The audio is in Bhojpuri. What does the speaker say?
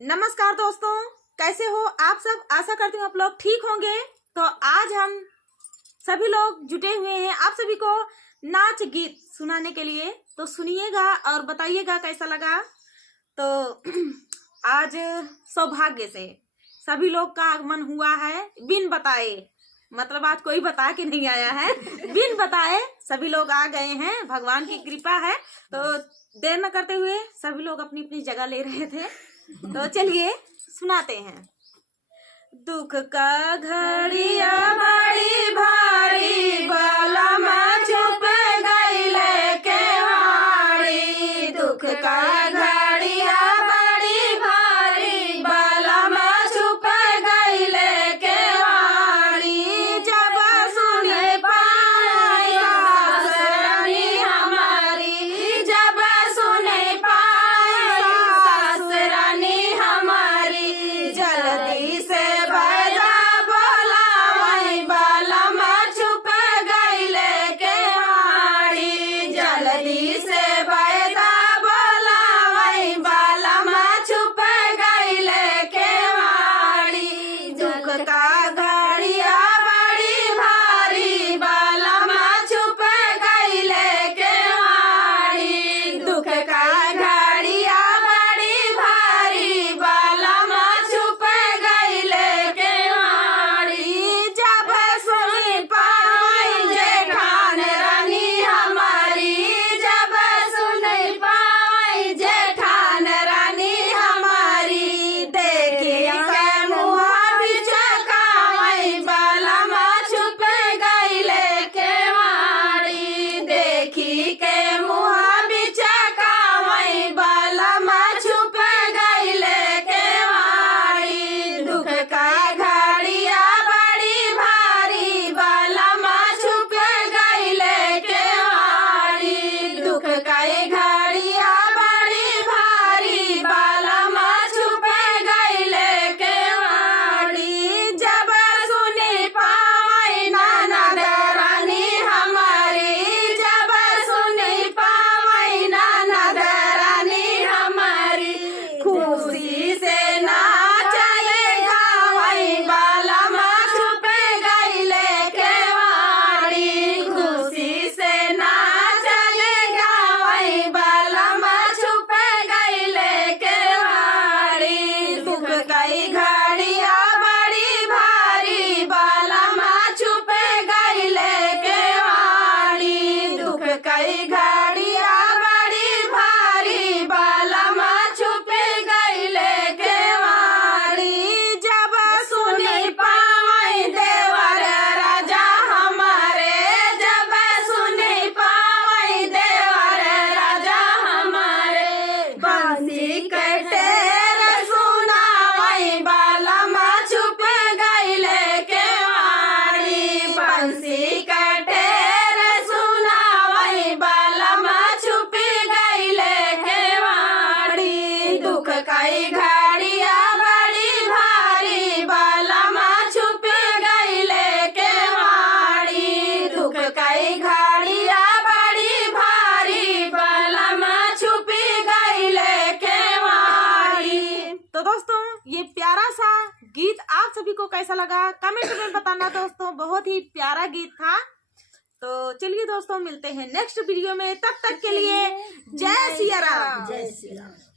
नमस्कार दोस्तों, कैसे हो आप सब। आशा करती हूँ आप लोग ठीक होंगे। तो आज हम सभी लोग जुटे हुए हैं आप सभी को नाच गीत सुनाने के लिए। तो सुनिएगा और बताइएगा कैसा लगा। तो आज सौभाग्य से सभी लोग का आगमन हुआ है बिन बताए, मतलब आज कोई बता के नहीं आया है, बिन बताए सभी लोग आ गए हैं। भगवान की कृपा है। तो देर न करते हुए सभी लोग अपनी अपनी जगह ले रहे थे, तो चलिए सुनाते हैं। दुख का घड़िया बड़ी भारी बलम छुप गइले केवाड़ी। दुख का घड़िया बड़ी भारी बलम छुप गइले केवाड़ी। जब सुने पाई सासरानी हमारी, जब सुने पाई सासरानी हमारी, जल्दी से ये प्यारा सा गीत आप सभी को कैसा लगा कमेंट में बताना दोस्तों। बहुत ही प्यारा गीत था। तो चलिए दोस्तों, मिलते हैं नेक्स्ट वीडियो में। तब तक के लिए जय सिया राम। जय श्री राम।